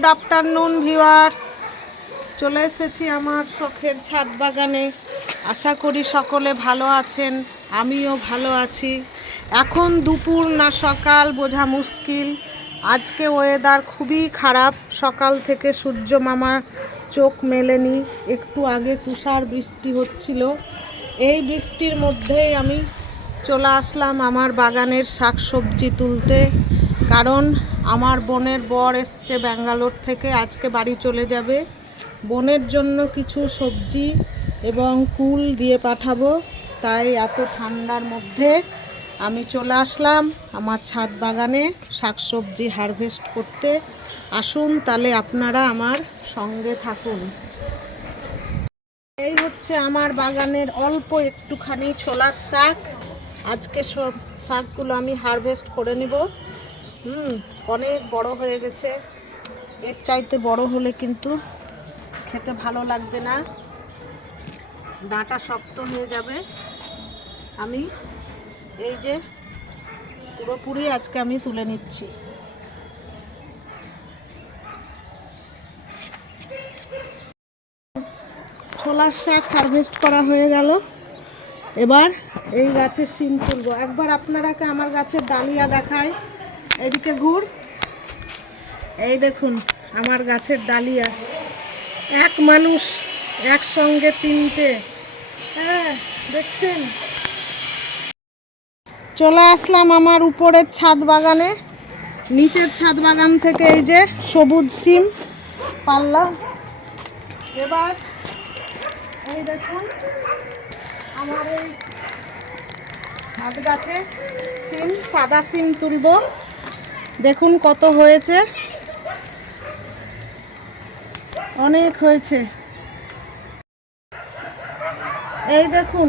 Good afternoon viewers চলে এসেছি আমার শখের ছাদ বাগানে। আশা করি সকলে ভালো আছেন, আমিও ভালো আছি। এখন দুপুর, না সকাল, বোঝা মুশকিল। আজকে ওয়েদার খুবই খারাপ। সকাল থেকে সূর্য মামা চোখ মেলেনি। একটু আগে তুষার বৃষ্টি হচ্ছিল। এই বৃষ্টির মধ্যেই আমি চলে আসলাম আমার বাগানের শাকসবজি তুলতে। কারণ আমার বোনের বর এসছে ব্যাঙ্গালোর থেকে, আজকে বাড়ি চলে যাবে। বোনের জন্য কিছু সবজি এবং কুল দিয়ে পাঠাবো। তাই এত ঠান্ডার মধ্যে আমি চলে আসলাম আমার ছাদ বাগানে শাকসবজি হারভেস্ট করতে। আসুন তাহলে আপনারা আমার সঙ্গে থাকুন। এই হচ্ছে আমার বাগানের অল্প একটুখানি ছোলার শাক। আজকে সব শাকগুলো আমি হারভেস্ট করে নিব। হুম, অনেক বড় হয়ে গেছে। এর চাইতে বড় হলে কিন্তু খেতে ভালো লাগবে না। ডাঁটা শক্ত হয়ে যাবে। আমি এই যে পুরোপুরি আজকে আমি তুলে নিচ্ছি। ছোলার শাক হারভেস্ট করা হয়ে গেল। এবার এই গাছের শিম তুলবো। একবার আপনারাকে আমার গাছের ডালিয়া দেখায় এদিকে ঘুর। এই দেখুন, আমার গাছের ডালিয়া। এক মানুষ, একসঙ্গে তিনটে। হ্যাঁ দেখছেন? চলে আসলাম আমার উপরের ছাদ বাগানে। নিচের ছাদ বাগান থেকে এই যে সবুজ সিম, পাল্লা। এবার, এই দেখুন, আমার এই ছাদ গাছে সিম, সাদা সিম তুলবো। দেখুন কত হয়েছে। অনেক হয়েছে। এই দেখুন,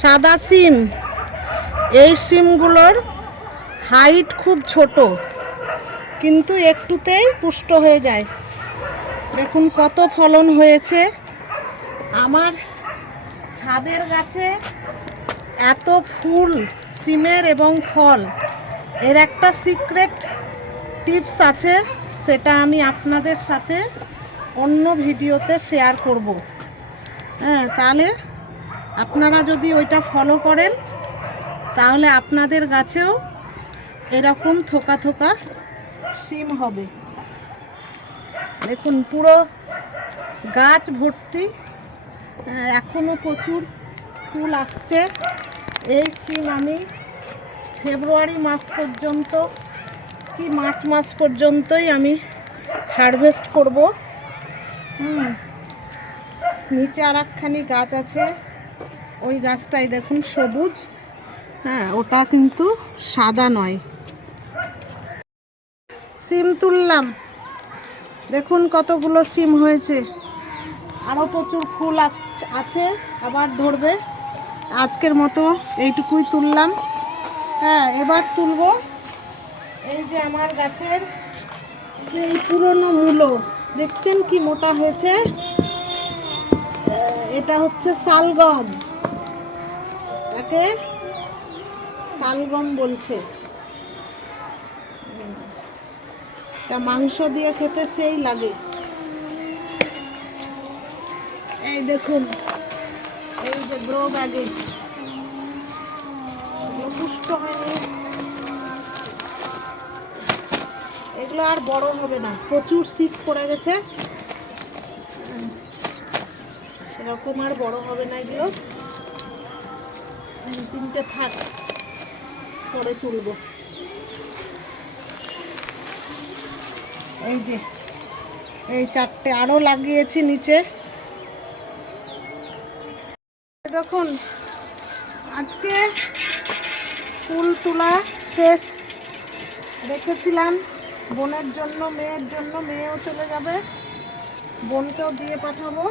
সাদা সিম। এই সিমগুলোর হাইট খুব ছোট, কিন্তু একটুতেই পুষ্ট হয়ে যায়। দেখুন কত ফলন হয়েছে। আমার ছাদের গাছে এত ফুল, সিমের এবং ফল। এর একটা সিক্রেট টিপস আছে সেটা আমি আপনাদের সাথে অন্য ভিডিওতে শেয়ার করব। হ্যাঁ তাহলে আপনারা যদি ওইটা ফলো করেন তাহলে আপনাদের গাছেও এরকম থোকা থোকা সিম হবে। দেখুন পুরো গাছ ভর্তি আহ, এখনও প্রচুর ফুল আসছে। এই সিম আমি ফেব্রুয়ারি মাস পর্যন্ত কি মার্চ মাস পর্যন্তই আমি হারভেস্ট করব। হুম, নিচে আর একখানি গাছ আছে। ওই গাছটাই দেখুন সবুজ। হ্যাঁ ওটা কিন্তু সাদা নয়। সিম তুললাম। দেখুন কতগুলো সিম হয়েছে। আরও প্রচুর ফুল আছে, আবার ধরবে। আজকের মতো এইটুকুই তুললাম। হ্যাঁ এবার তুলবো। এই যে আমার গাছের এই পুরনো মূলো, দেখছেন কি মোটা হয়েছে? এটা হচ্ছে শালগম। একে শালগম বলছে। এটা মাংস দিয়ে খেতে সেই লাগে। এই দেখুন, এই যে ব্রো ব্যাগে। হয়নি এগুলো আর বড় হবে না। প্রচুর শীত পড়ে গেছে। সেরকম আর বড় হবে না এগুলো। তিনটে থাক, পরে তুলবো। এই যে, এই চারটে আরও লাগিয়েছি নিচে। দেখুন, আজকে ফুল তোলা শেষ। রেখেছিলাম বোনের জন্য, মেয়ের জন্য মেয়েও চলে যাবে। বোনকেও দিয়ে পাঠাবো।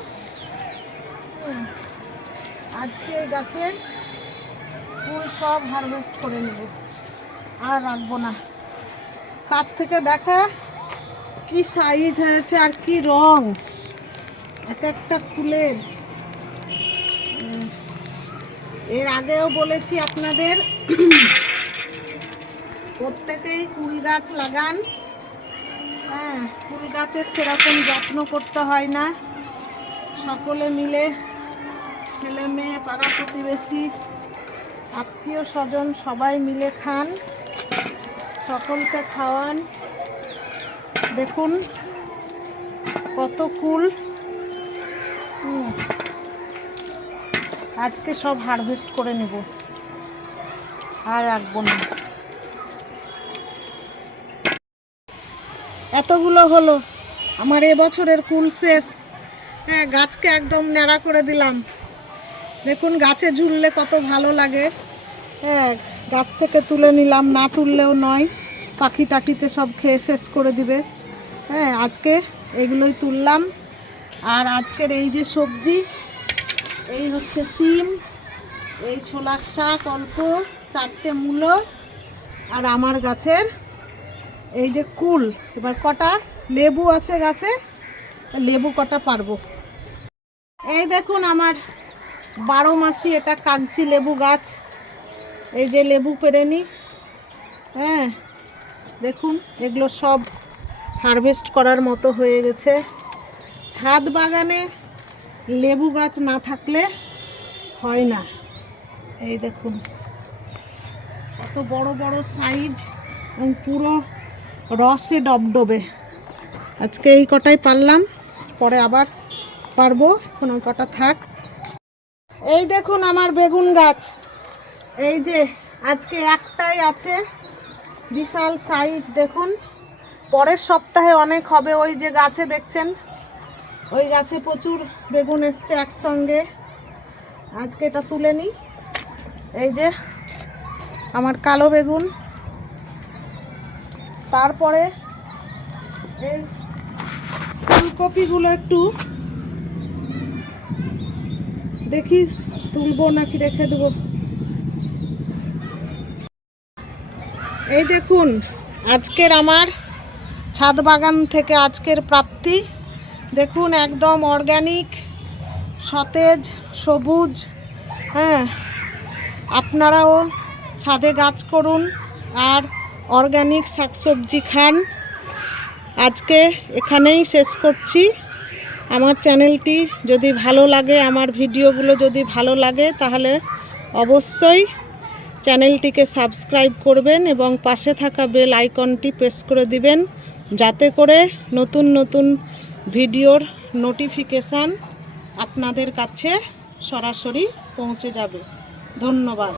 আজকে এই গাছের ফুল সব হারভেস্ট করে নেব। আর রাখব না। কাছ থেকে দেখা কি সাইজ হয়েছে আর কি রং। এক একটা ফুলের এর আগেও বলেছি আপনাদের, প্রত্যেকেই কুল গাছ লাগান। হ্যাঁ ফুল গাছের সেরকম যত্ন করতে হয় না। সকলে মিলে ছেলে মেয়ে, পাড়া প্রতিবেশী, আত্মীয় স্বজন সবাই মিলে খান, সকলকে খাওয়ান। দেখুন কত কুল হুম। আজকে সব হারভেস্ট করে নেব। আর রাখব না। এতগুলো হলো। আমার এবছরের কুল শেষ। হ্যাঁ গাছকে একদম ন্যাড়া করে দিলাম। দেখুন, গাছে ঝুললে কত ভালো লাগে। হ্যাঁ গাছ থেকে তুলে নিলাম। না তুললেও নয়। পাখি টাকিতে সব খেয়ে শেষ করে দিবে। হ্যাঁ আজকে এগুলোই তুললাম। আর আজকের এই যে সবজি এই হচ্ছে সিম, এই ছোলার শাক অল্প, চারটে মূলো আর আমার গাছের এই যে কুল, এবার কটা লেবু আছে গাছে লেবু কটা পারব। এই দেখুন আমার বারো মাসি এটা কাগজি লেবু গাছ, এই যে লেবু পেরেনি হ্যাঁ দেখুন, এগুলো সব হারভেস্ট করার মতো হয়ে গেছে। ছাদ বাগানে লেবু গাছ না থাকলে হয় না। এই দেখুন, কত বড় বড় সাইজ এবং পুরো রসে ডবডবে। আজকে এই কটাই পারলাম, পরে আবার পারব, এখন ওই কটা থাক। এই দেখুন আমার বেগুন গাছ। এই যে, আজকে একটাই আছে, বিশাল সাইজ দেখুন। পরের সপ্তাহে অনেক হবে, ওই যে গাছে দেখছেন ওই গাছে প্রচুর বেগুন এসছে একসঙ্গে। আজকে এটা তুলে নিই এই যে আমার কালো বেগুন। তারপরে এই ফুলকপিগুলো একটু দেখি তুলবো নাকি রেখে দেবো। এই দেখুন, আজকের আমার ছাদ বাগান থেকে আজকের প্রাপ্তি। দেখুন, একদম অর্গ্যানিক সতেজ, সবুজ হ্যাঁ। আপনারাও ছাদে গাছ করুন আর অর্গ্যানিক শাকসবজি খান। আজকে এখানেই শেষ করছি। আমার চ্যানেলটি যদি ভালো লাগে, আমার ভিডিওগুলো যদি ভালো লাগে, তাহলে অবশ্যই চ্যানেলটিকে সাবস্ক্রাইব করবেন এবং পাশে থাকা বেল আইকনটি প্রেস করে দিবেন, যাতে করে নতুন নতুন ভিডিওর নোটিফিকেশান আপনাদের কাছে সরাসরি পৌঁছে যাবে। ধন্যবাদ।